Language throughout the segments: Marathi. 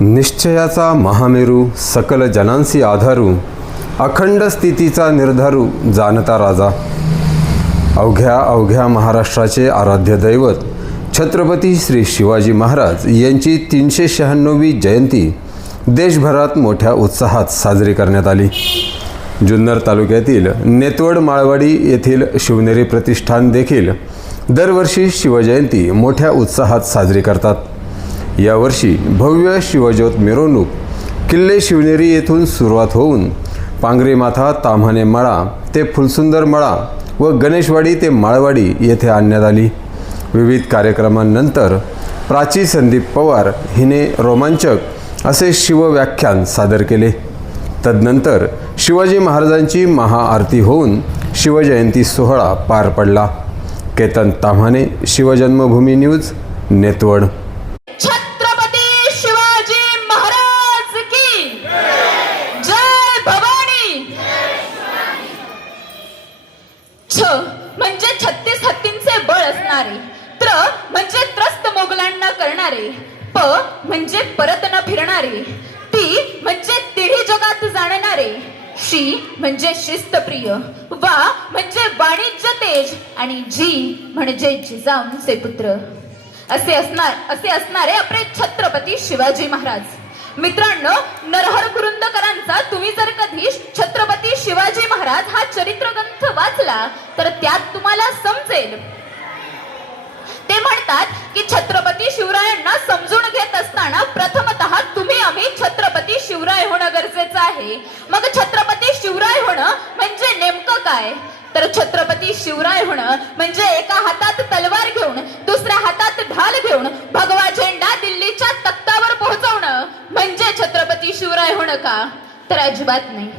निश्चयाचा महामेरू सकल जनांसी आधारू अखंड स्थितीचा निर्धारू जाणता राजा. अवघ्या अवघ्या महाराष्ट्राचे आराध्य दैवत छत्रपती श्री शिवाजी महाराज यांची तीनशे शहाण्णवी जयंती देशभरात मोठ्या उत्साहात साजरी करण्यात आली. जुन्नर तालुक्यातील नेतवड माळवाडी येथील शिवनेरी प्रतिष्ठान देखील दरवर्षी शिवजयंती मोठ्या उत्साहात साजरी करतात. यावर्षी भव्य शिवज्योत मिरवणूक किल्ले शिवनेरी येथून सुरुवात होऊन पांगरी माथा ताम्हाणे मळा ते फुलसुंदर मळा व गणेशवाडी ते माळवाडी येथे आणण्यात आली. विविध कार्यक्रमांनंतर प्राची संदीप पवार हिने रोमांचक असे शिवव्याख्यान सादर केले. तदनंतर शिवाजी महाराजांची महाआरती होऊन शिवजयंती सोहळा पार पडला. केतन ताम्हाणे शिवजन्मभूमी न्यूज नेतवड. परत फिरणारी ती म्हणजे तिढी जगात जाणणारे. शी म्हणजे शिस्तप्रिय वा म्हणजे वाणिज्य तेज आणि जी म्हणजे जिजाऊंचे पुत्र. असे असणार असे असणारे आपले छत्रपती शिवाजी महाराज. मित्रांनो नरहर कुरुंदकरांचा तुम्ही जर कधी छत्रपती शिवाजी महाराज हा चरित्रग्रंथ वाचला तर त्यात तुम्हाला समजेल. ते म्हणतात शिवराय होणं गरजेचं आहे. मग छत्रपती शिवराय होणं म्हणजे नेमकं काय? तर छत्रपती शिवराय होणं म्हणजे एका हातात तलवार घेऊन दुसऱ्या हातात ढाल घेऊन भगवा झेंडा दिल्लीच्या तख्तावर पोहोचवणं. म्हणजे छत्रपती शिवराय होणं का? तर अजिबात नाही.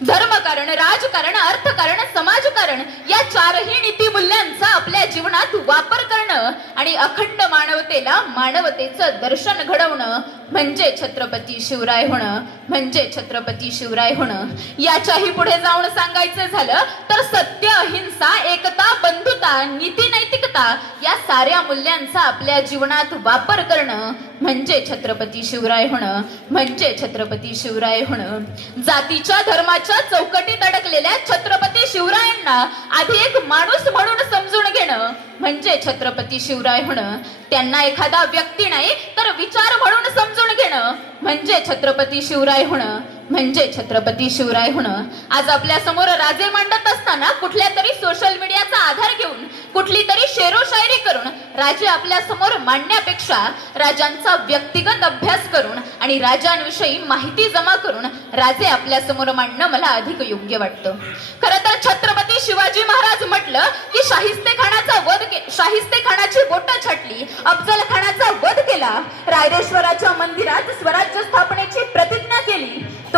धर्मकारण राजकारण अर्थकारण समाजकारण या चारही नीती मूल्यांचा आपल्या जीवनात वापर करणं आणि अखंड मानवतेला मानवतेचं दर्शन घडवणं म्हणजे छत्रपती शिवराय होणं म्हणजे छत्रपती शिवराय होणं. याच्याही पुढे जाऊन सांगायचं झालं तर सत्य अहिंसा एकता बंधुता नीती नैतिकता या साऱ्या मूल्यांचा आपल्या जीवनात वापर करणं म्हणजे छत्रपती शिवराय होणं म्हणजे छत्रपती शिवराय होणं. जातीच्या धर्माच्या चौकटीत अडकलेल्या छत्रपती शिवरायांना आधी एक माणूस म्हणून समजून घेणं म्हणजे छत्रपती शिवराय होणं. त्यांना एखादा व्यक्ती नाही तर विचार म्हणून समजून घेणं म्हणजे छत्रपती शिवराय होणं. म्हणजे छत्रपती शिवराय होणं. आज आपल्यासमोर राजे मांडत असताना कुठल्या तरी सोशल मीडियाचा आधार घेऊन कुठली तरी शेरोशायरी करून राजे आपल्यासमोर मांडण्यापेक्षा राजांचा व्यक्तिगत अभ्यास करून आणि राजांविषयी माहिती जमा करून राजे आपल्यासमोर मांडणं मला अधिक योग्य वाटतं. खर तर छत्रपती शिवाजी महाराज म्हटलं की शाहिस्ते खानाचा वध शाहिस्ते खानाची बोट छाटली अफजल खानाचा वध केला रायरेश्वराच्या मंदिरात स्वराज्य स्थापनेची प्रति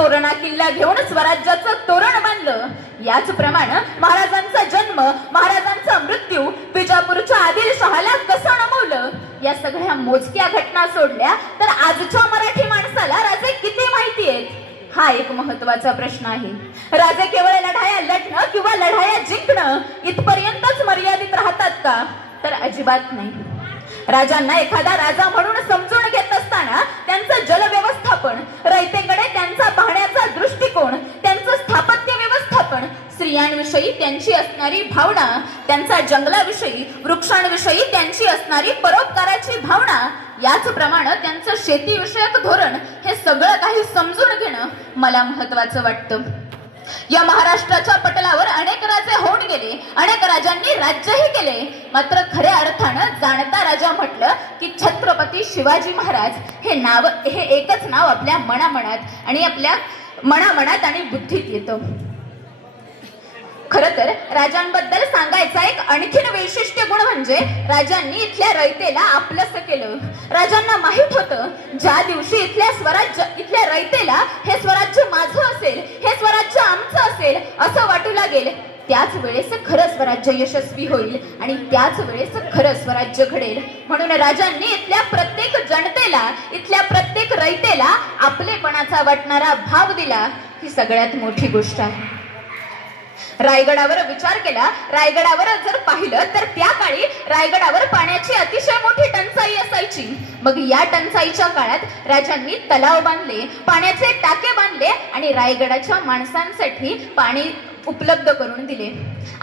तोरणा किल्ला घेऊन स्वराज्याचं तोरण बांधलं. याचप्रमाणे महाराजांचा जन्म महाराजांचा मृत्यू विजापूरच्या आदिलशहाला कसं नमवलं? या सगळ्या मोजक्या घटना सोडल्या तर आजच्या मराठी माणसाला राजे किती माहिती आहेत? हा एक महत्त्वाचा प्रश्न आहे. राजे केवळ लढाया लढणं किंवा लढाया जिंकणं इथपर्यंतच मर्यादित राहतात का? तर अजिबात नाही. राजांना एखादा राजा म्हणून समजून घेत असताना त्यांचं जलव्यवस्थापन रयतेकडे त्यांचा दृष्टिकोन त्यांचं स्थापत्य व्यवस्थापन. स्त्रियांविषयी त्यांची असणारी भावना त्यांचा जंगलाविषयी वृक्षांविषयी त्यांची असणारी परोपकाराची भावना याचप्रमाणे त्यांचं शेतीविषयक धोरण हे सगळं काही समजून घेणं मला महत्वाचं वाटतं. या महाराष्ट्राच्या पटलावर अनेक राजे होऊन गेले अनेक राजांनी राज्यही केले. मात्र खऱ्या अर्थानं जाणता राजा म्हटलं की छत्रपती शिवाजी महाराज हे नाव हे एकच नाव आपल्या मनामनात आणि आपल्या मनामनात आणि बुद्धीत येतं. खर तर राजांबद्दल सांगायचा एक आणखीन वैशिष्ट्य गुण म्हणजे राजांनी इथल्या रयतेला आपलंस केलं. राजांना माहीत होतं ज्या दिवशी इथल्या स्वराज्य इथल्या रयतेला हे स्वराज्य माझं असेल हे स्वराज्य आमचं असेल असं वाटू लागेल. त्याच वेळेस खरं स्वराज्य यशस्वी होईल आणि त्याच वेळेस खरं स्वराज्य घडेल. म्हणून राजांनी इथल्या प्रत्येक जनतेला इथल्या प्रत्येक रयतेला आपलेपणाचा वाटणारा भाव दिला. ही सगळ्यात मोठी गोष्ट आहे. रायगडावर विचार केला. रायगडावर जर पाहिलं तर त्या काळी रायगडावर पाण्याची अतिशय मोठी टंचाई असायची. मग या टंचाईच्या काळात राजांनी तलाव बांधले पाण्याचे टाके बांधले आणि रायगडाच्या माणसांसाठी पाणी उपलब्ध करून दिले.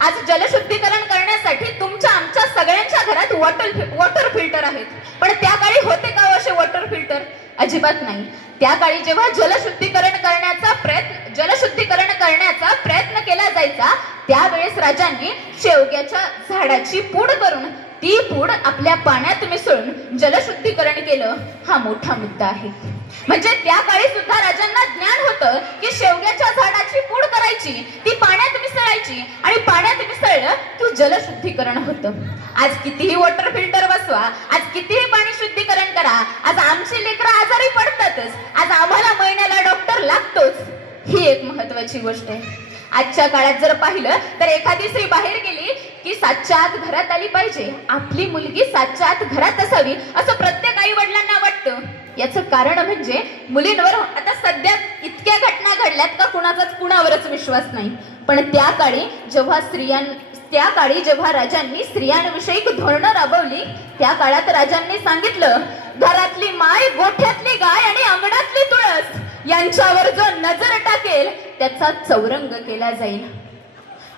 आज जलशुद्धीकरण करण्यासाठी तुमच्या आमच्या सगळ्यांच्या घरात वॉटर वॉटर फिल्टर आहेत. पण त्या काळी होते का हो असे वॉटर फिल्टर अजिबात नाही. त्या काळी जेव्हा जलशुद्धीकरण करण्याचा प्रयत्न जलशुद्धीकरण करण्याचा प्रयत्न केला जायचा त्यावेळेस राजांनी शेवग्याच्या झाडाची पूड करून ती पूड आपल्या पाण्यात मिसळून जलशुद्धीकरण केलं. हा मोठा मुद्दा आहे. म्हणजे त्या काळी सुद्धा राजांना ज्ञान होतं की शेवग्याच्या झाडाची पूड करायची ती पाण्यात मिसळायची आणि पाण्यात मिसळलं की जलशुद्धीकरण होतं. आज कितीही वॉटर फिल्टर बसवा आज कितीही पाणी शुद्धीकरण करा आज आमची लेकरं आजारी पडतातच आज आम्हाला महिन्याला डॉक्टर लागतोच. ही एक महत्वाची गोष्ट आहे. आजच्या काळात जर पाहिलं तर एखादी स्त्री बाहेर गेली की सातच्या आत घरात आली पाहिजे. आपली मुलगी सातच्या आत घरात असावी असं प्रत्येक आई वडिलांना वाटतं. याचं कारण म्हणजे मुलींवर आता सध्या इतक्या घटना घडल्यात का कुणाचाच कुणावरच विश्वास नाही. पण त्या काळी जेव्हा स्त्रियां त्या काळी जेव्हा राजांनी स्त्रियांविषयी धोरणं राबवली त्या काळात राजांनी सांगितलं घरातली माय गोठ्यातली गाय आणि अंगणातली तुळस यांच्यावर जो नजर टाकेल त्याचा चौरंग केला जाईल.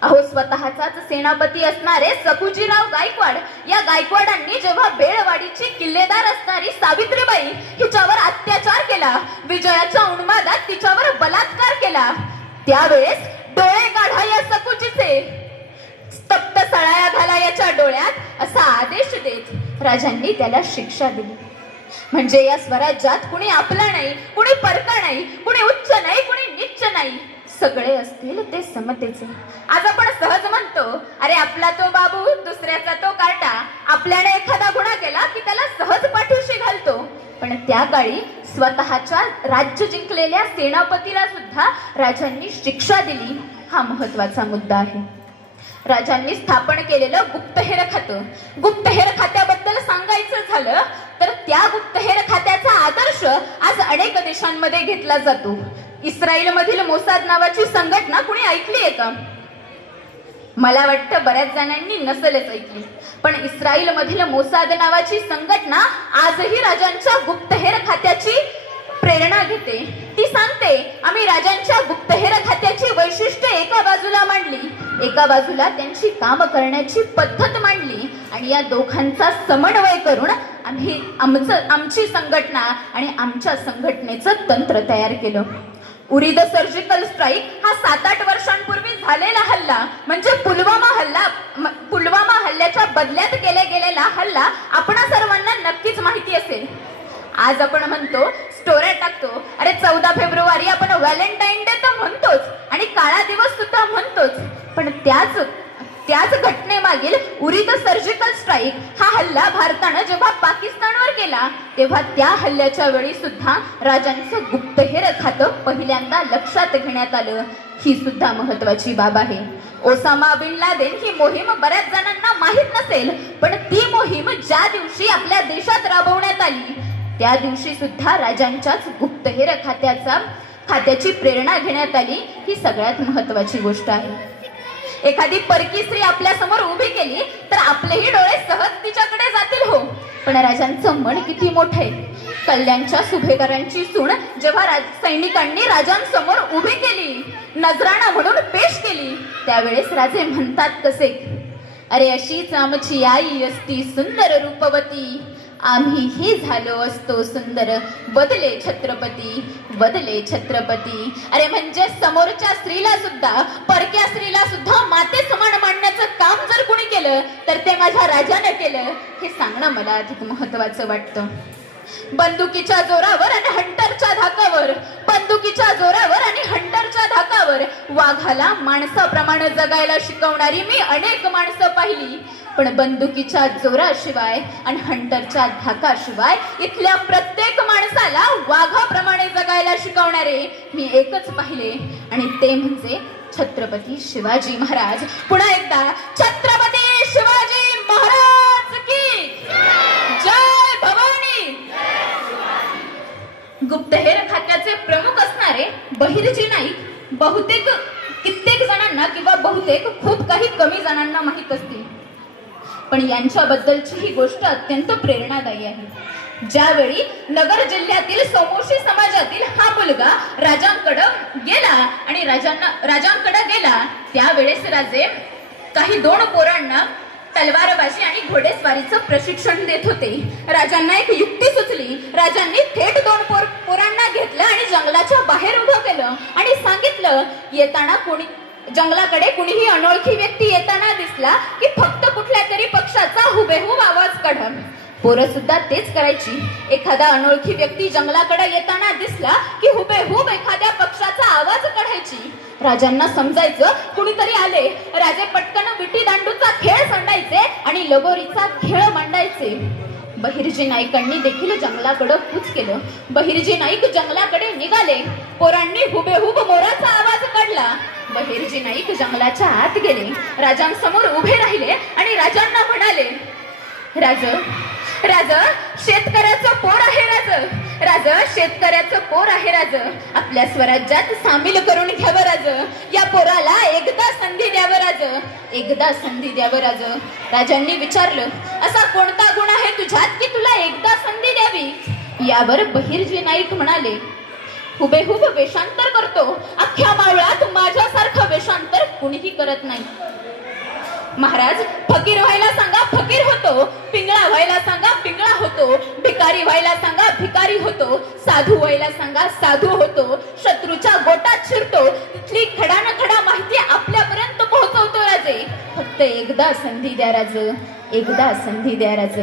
अहो स्वतःचाच सेनापती असणारे सकुजीराव गायकवाड या गायकवाडांनी जेव्हा बेळवाडीची किल्लेदार असणारी सावित्रीबाई हिच्यावर अत्याचार केला विजयाच्या उन्मादात तिच्यावर बलात्कार केला त्यावेळेस डोळे काढा या सकुजीचे स्तप्त सळाया घाला याच्या डोळ्यात असा आदेश देत राजांनी त्याला शिक्षा दिली. म्हणजे या स्वराज्यात कुणी आपला नाही कुणी परका नाही कुणी उच्च नाही कुणी निच्च नाही. सगळे असतील ते समतेचे. आज आपण सहज म्हणतो अरे आपला तो बाबू दुसऱ्याचा तो काटा आपल्याने एखादा गुन्हा केला की त्याला सहज पाठीशी घालतो. पण त्या काळी स्वतःच्या राज्य जिंकलेल्या सेनापतीला सुद्धा राजांनी शिक्षा दिली. हा महत्त्वाचा मुद्दा आहे. राजांनी स्थापन केलेलं गुप्तहेर खातं. गुप्तहेर खात्याबद्दल सांगायचं झालं तर त्या गुप्तहेर खात्याचा आदर्श आज अनेक देशांमध्ये घेतला जातो. इस्रायल मधील मोसाद नावाची संघटना कुणी ऐकली आहे का? मला वाटतं बऱ्याच जणांनी नसलच ऐकली. पण इस्रायल मधील मोसाद नावाची संघटना आजही राजांच्या गुप्तहेर खात्याची प्रेरणा घेते. ती सांगते आम्ही राजांच्या गुप्तहेर खात्याची वैशिष्ट्ये एका बाजूला मांडली. एका बाजूला त्यांची काम करण्याची पद्धत मांडली आणि या दोघांचा समन्वय करून आम्ही आमचं आमची संघटना आणि आमच्या संघटनेचं तंत्र तयार केलं. उरी द सर्जिकल स्ट्राईक हा सात आठ वर्षांपूर्वी झालेला हल्ला. म्हणजे पुलवामा हल्ला पुलवामा हल्ल्याच्या बदल्यात केला गेलेला हल्ला आपणा सर्वांना नक्कीच माहिती असेल. आज आपण म्हणतो स्टोऱ्या टाकतो. अरे चौदा फेब्रुवारी आपण व्हॅलेंटाईन डे तर म्हणतोच आणि काळा दिवस सुद्धा म्हणतोच. पण त्याच त्याच घटनेमागील उरी द सर्जिकल स्ट्राईक हा हल्ला भारतानं जेव्हा पाकिस्तानवर केला तेव्हा त्या हल्ल्याच्या वेळी सुद्धा राजांचं गुप्तहेर खातं पहिल्यांदा लक्षात घेण्यात आलं. ही सुद्धा महत्वाची बाब आहे. ओसामा बिन लादेन ही मोहीम बऱ्याच जणांना माहीत नसेल पण ती मोहीम ज्या दिवशी आपल्या देशात राबवण्यात आली त्या दिवशी सुद्धा राजांच्याच गुप्तहेर खात्याचा खात्याची प्रेरणा घेण्यात आली ही सगळ्यात महत्वाची गोष्ट आहे. एखादी परकी स्त्री आपल्यासमोर उभी केली तर आपलेही डोळे सहज तिच्याकडे जातील हो. पण राजांचं मन किती मोठं आहे. कल्याणच्या सुभेकरांची सूण जेव्हा राज सैनिकांनी राजांसमोर उभी केली नजराणा म्हणून पेश केली त्यावेळेस राजे म्हणतात कसे अरे अशीच आमची आई असती सुंदर रूपवती. आम्हीही झालो असतो सुंदर. बदले छत्रपती बदले छत्रपती. अरे म्हणजे समोरच्या स्त्रीला सुद्धा परक्या स्त्रीला सुद्धा माते समान मांडण्याचं काम जर कुणी केलं तर ते माझ्या राजानं केलं हे सांगणं मला अधिक महत्वाचं वाटतं. बंदुकीच्या जोरावर आणि हंटरच्या धाकावर. बंदुकीच्या जोरावर आणि हंटरच्या धाकावर. वाघाला माणसाप्रमाणे जगायला शिकवणारी मी अनेक माणसं पाहिली. पण बंदुकीच्या जोराशिवाय आणि हंटरच्या धाकाशिवाय इथल्या प्रत्येक माणसाला वाघाप्रमाणे जगायला शिकवणारे मी एकच पाहिले. आणि ते म्हणजे छत्रपती शिवाजी महाराज. पुन्हा एकदा छत्रपती शिवाजी महाराज की जय भवानी गुप्तहेर खात्याचे प्रमुख असणारे बहिरजी नाईक बहुतेक कित्येक जणांना किंवा बहुतेक खूप काही कमी जणांना माहीत असतील. पण यांच्याबद्दलची ही गोष्ट अत्यंत प्रेरणादायी आहे. ज्यावेळी नगर जिल्ह्यातील समोशी समाजातील हा मुलगा राजांकडं गेला आणि राजांना राजांकडे गेला त्यावेळेस राजे काही दोन पोरांना तलवारबाजी आणि घोडेस्वारीचं प्रशिक्षण देत होते. राजांना एक युक्ती सुचली. राजांनी थेट दोन पोर पोरांना घेतलं आणि जंगलाच्या बाहेर उभं केलं आणि सांगितलं येताना कोणी जंगलाकडे कुणीही अनोळखी व्यक्ती येताना दिसला की फक्त कुठल्या तरी पक्षाचा हुबेहूब आवाज काढा पोरं सुद्धा तेच करायची. एखादा अनोळखी व्यक्ती जंगलाकडे येताना दिसला की हुबे राजांना समजायचं. कुणीतरी आले. राजे पटकन विटी दांडूचा खेळ सांडायचे आणि लगोरीचा खेळ मांडायचे. बहिर्जी नाईकांनी देखील जंगलाकडे कूच केलं. बहिर्जी नाईक जंगलाकडे निघाले. पोरांनी हुबेहुब मोराचा आवाज काढला. बहिर्जी नाईक जंगलाच्या आत गेले. राजांसमोर उभे राहिले आणि राजांना म्हणाले राज राज शेतकऱ्या शेतकऱ्याचं पोर आहे राज. आपल्या स्वराज्यात सामील करून घ्यावं राज. या पोराला एकदा संधी द्यावं राज. एकदा संधी द्यावं राज. राजांनी विचारलं असा कोणता गुण आहे तुझ्यात की तुला एकदा संधी द्यावी? यावर बहिर्जी नाईक म्हणाले हुबेहुब वेषांतर करतो. अख्ख्या मावळात माझ्यासारखं वेषांतर कुणीही करत नाही. महाराज फकीर व्हायला सांगा फकीर होतो. पिंगळा व्हायला सांगा पिंगळा होतो. भिकारी व्हायला सांगा भिकारी होतो साधू व्हायला सांगा साधू होतो शत्रूच्या गोटात शिरतो तिथली खडा न खडा माहिती आपल्यापर्यंत पोहोचवतो राजे. फक्त एकदा संधी द्या राज एकदा संधी द्या राज.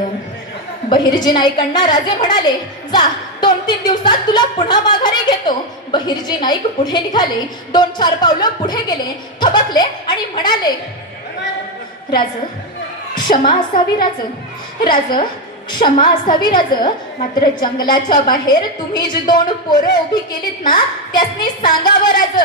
बहिर्जी नाईकांना राजे म्हणाले जा दोन तीन दिवसात तुला पुन्हा माघारी घेतो. बहिर्जी नाईक पुढे निघाले दोन चार पावलं पुढे गेले थबकले आणि म्हणाले राज क्षमा असावी राज. राज क्षमा असावी राज. मात्र जंगलाच्या बाहेर तुम्ही जी दोन पोरं उभी केलीत ना त्यासनी सांगावं राज.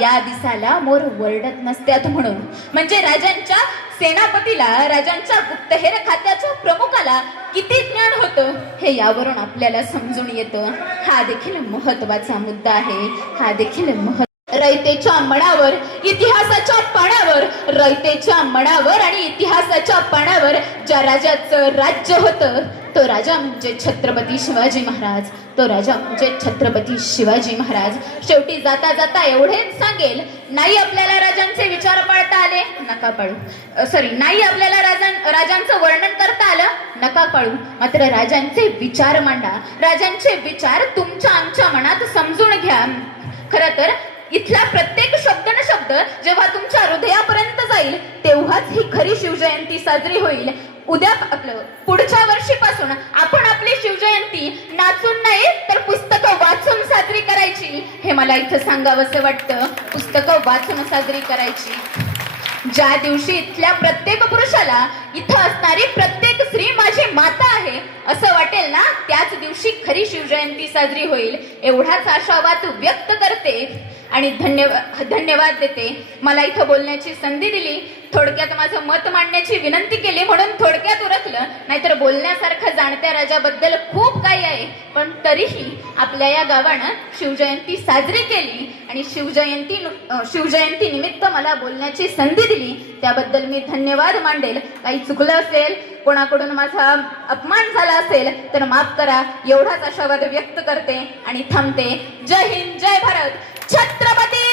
या दिसाला मोर वरडत नसत्यात म्हणून. म्हणजे राजांच्या सेनापतीला राजांच्या गुप्तहेर खात्याच्या प्रमुखाला किती ज्ञान होतं हे यावरून आपल्याला समजून येतं. हा देखील महत्त्वाचा मुद्दा आहे. हा देखील महत्त्व रयतेच्या मनावर इतिहासाच्या पाण्यावर रयतेच्या मनावर आणि इतिहासाच्या पाण्यावर ज्या राजाचं राज्य होतं तो राजा म्हणजे छत्रपती शिवाजी महाराज. तो राजा म्हणजे छत्रपती शिवाजी महाराज. शेवटी जाता जाता एवढेच सांगेल नाही आपल्याला राजांचे विचार पाळता आले नका पाळू. सॉरी नाही आपल्याला राजां राजांचं वर्णन करता आलं नका पाळू. मात्र राजांचे विचार मांडा. राजांचे विचार तुमच्या आमच्या मनात समजून घ्या. खरं तर इथला प्रत्येक शब्द न शब्द जेव्हा तुमच्या हृदयापर्यंत जाईल तेव्हाच ही खरी शिवजयंती साजरी होईल. उद्या आपलं पुढच्या वर्षीपासून आपण आपली शिवजयंती नाचून नाही तर पुस्तकं वाचून साजरी करायची. हे मला इथं सांगावंसं वाटतं. पुस्तकं वाचून साजरी करायची. ज्या दिवशी इथल्या प्रत्येक पुरुषाला इथं असणारी प्रत्येक स्त्री माझी माता आहे असं वाटेल ना त्याच दिवशी खरी शिवजयंती साजरी होईल. एवढाच आशावाद व्यक्त करते. आणि धन्यवाद धन्यवाद देते. मला इथं बोलण्याची संधी दिली. थोडक्यात माझं मत मांडण्याची विनंती केली म्हणून थोडक्यात उरकलं. नाहीतर बोलण्यासारखं जाणत्या राजाबद्दल खूप काही आहे. पण तरीही आपल्या या गावानं शिवजयंती साजरी केली आणि शिवजयंती शिवजयंती निमित्त मला बोलण्याची संधी दिली. त्याबद्दल मी धन्यवाद मांडेल. काही चुकलं असेल कोणाकडून माझा अपमान झाला असेल तर माफ करा. एवढाच आशावाद व्यक्त करते आणि थांबते. जय हिंद जय भारत. छत्रपती